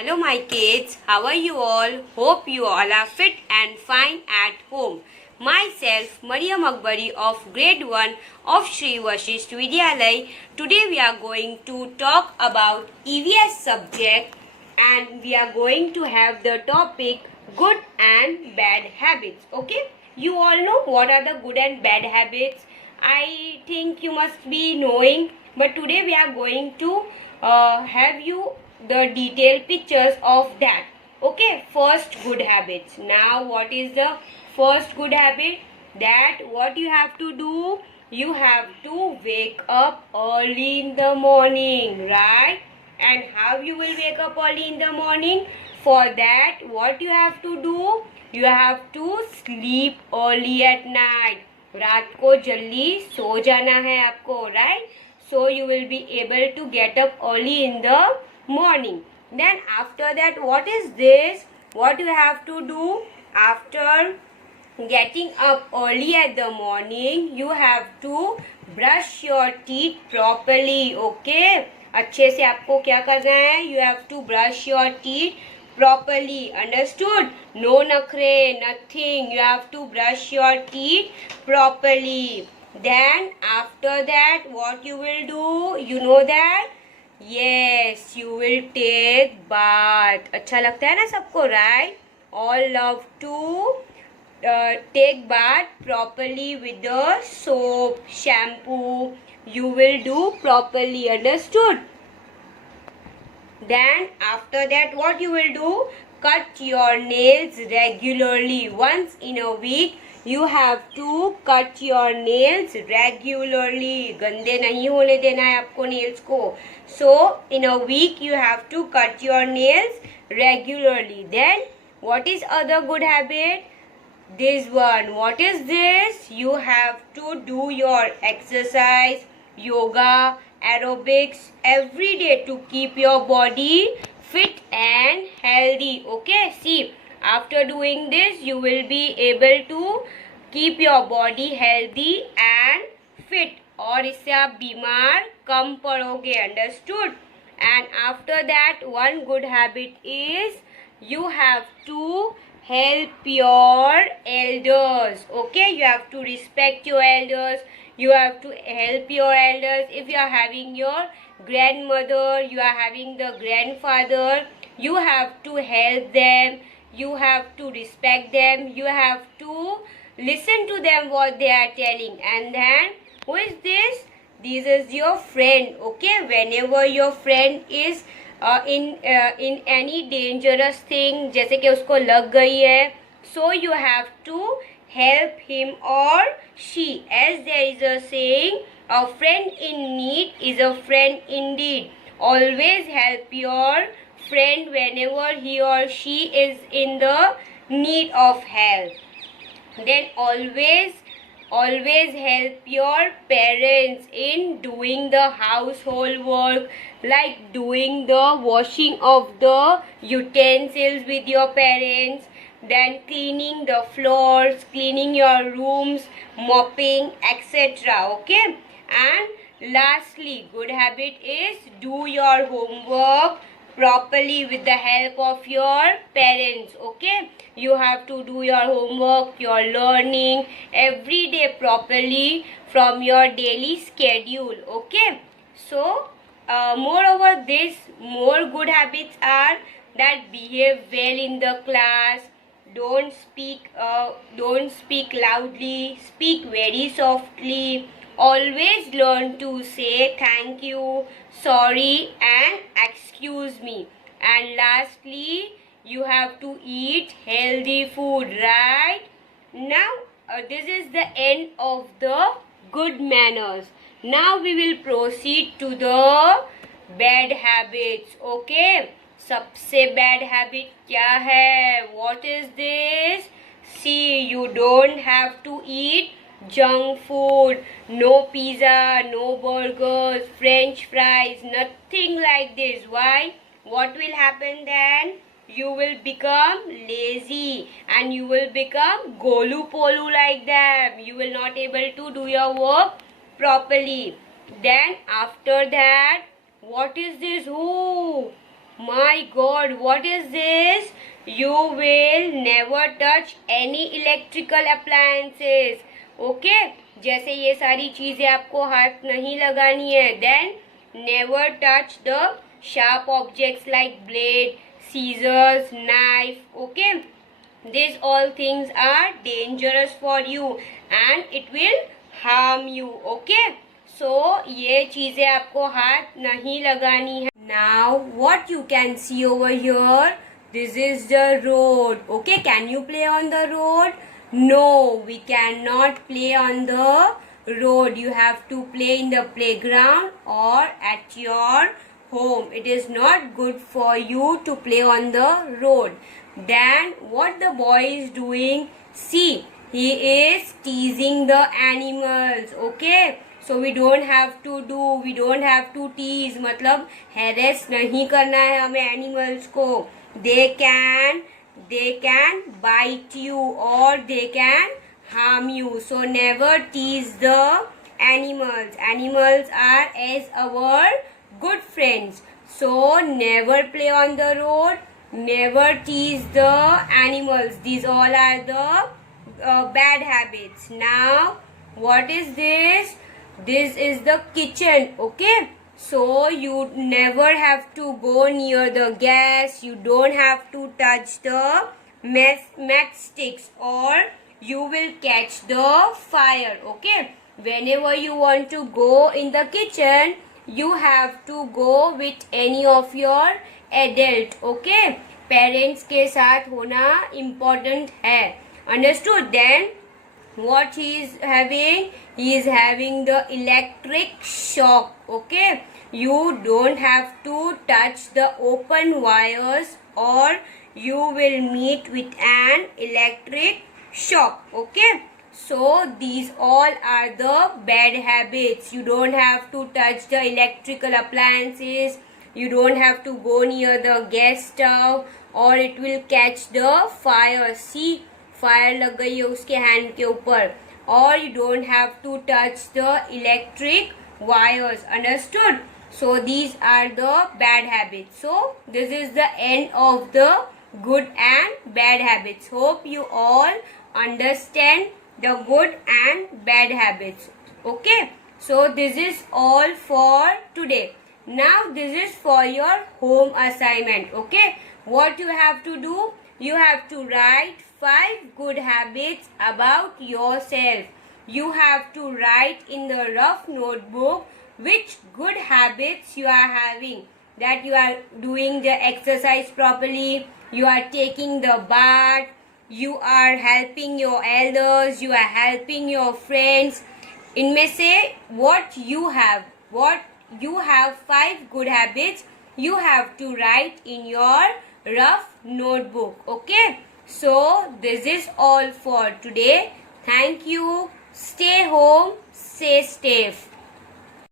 Hello my kids, how are you all? Hope you all are fit and fine at home. Myself, Mariam Akbari of grade 1 of Shri Vashisht Vidyalay. Today we are going to talk about EVS subject and we are going to have the topic good and bad habits. Okay? You all know what are the good and bad habits. I think you must be knowing, but today we are going to have you the detailed pictures of that. Okay, first good habits. Now what is the first good habit? That what you have to do, you have to wake up early in the morning, right? And how you will wake up early in the morning? For that what you have to do, you have to sleep early at night. रात को जल्दी सो जाना है आपको, right? So you will be able to get up early in the morning. Then after that, what is this? What you have to do after getting up early at the morning? You have to brush your teeth properly. Okay? अच्छे से आपको क्या करना है? You have to brush your teeth properly. Understood? No nakhre, nothing. You have to brush your teeth properly. Then after that, what you will do? You know that? Yes, you will take bath. अच्छा लगता है ना सबको, right? All love to take bath properly with the soap, shampoo. You will do properly. Understood? Then after that what you will do? Cut your nails regularly. Once in a week you have to cut your nails regularly. गंदे नहीं होने देना है आपको nails को. So in a week you have to cut your nails regularly. Then what is other good habit? This one. What is this? You have to do your exercise, yoga, aerobics every day to keep your body fit and healthy. Okay, see, after doing this you will be able to keep your body healthy and fit और इससे आप बीमार कम पड़ोगे. Understood? And after that one good habit is you have to help your elders. Okay, you have to respect your elders. You have to help your elders. If you are having your grandmother, you are having the grandfather, you have to help them. You have to respect them. You have to listen to them what they are telling. And then who is this? This is your friend. Okay, whenever your friend is in any dangerous thing, जैसे कि उसको लग गई है, so you have to help him or she. As there is a saying, a friend in need is a friend indeed. Always help your friend whenever he or she is in the need of help. Then always help your parents in doing the household work, like doing the washing of the utensils with your parents, then cleaning the floors, cleaning your rooms, mopping, etc. Okay? And lastly, good habit is do your homework properly with the help of your parents. Okay, you have to do your homework, your learning every day properly from your daily schedule. Okay, so moreover this more good habits are that behave well in the class, don't speak loudly, speak very softly, always learn to say thank you, sorry and excuse me. And lastly, you have to eat healthy food, right? Now this is the end of the good manners. Now we will proceed to the bad habits. Okay, सबसे bad habit क्या है? What is this? See, you don't have to eat junk food, no pizza, no burgers, french fries, nothing like this. Why? What will happen then? You will become lazy and you will become golu polu like them. You will not able to do your work properly. Then after that, what is this? Oh, My God, what is this? You will never touch any electrical appliances. Okay? जैसे ये सारी चीजें आपको हाथ नहीं लगानी है. Then never touch the sharp objects like blade, scissors, knife. Okay? These all things are dangerous for you and it will harm you. Okay? So ये चीजें आपको हाथ नहीं लगानी है. Now what you can see over here, this is the road. Okay, can you play on the road? No, we cannot play on the road. You have to play in the playground or at your home. It is not good for you to play on the road. Then what the boy is doing? See, he is teasing the animals. Okay, so we don't have to tease. मतलब harass नहीं करना है हमें animals को. They can bite you or they can harm you. So never tease the animals. Animals are as our good friends. So never play on the road. Never tease the animals. These all are the bad habits. Now what is this? This is the kitchen. Okay, so you never have to go near the gas. You don't have to touch the matchsticks or you will catch the fire. Okay, whenever you want to go in the kitchen, you have to go with any of your adult. Okay, parents के साथ होना important है. Understood? Then what he is having the electric shock. Okay, you don't have to touch the open wires or you will meet with an electric shock. Okay, so these all are the bad habits. You don't have to touch the electrical appliances. You don't have to go near the gas stove or it will catch the fire. See, fire लग गई है उसके hand के ऊपर. और you don't have to touch the electric wires. Understood? So these are the bad habits. So this is the end of the good and bad habits. Hope you all understand the good and bad habits. Okay, so this is all for today. Now this is for your home assignment. Okay, what you have to do, you have to write 5 good habits about yourself. You have to write in the rough notebook which good habits you are having. That you are doing the exercise properly, you are taking the bath, you are helping your elders, you are helping your friends. इनमें से what you have 5 good habits you have to write in your rough notebook. Okay, so this is all for today. Thank you. Stay home, stay safe.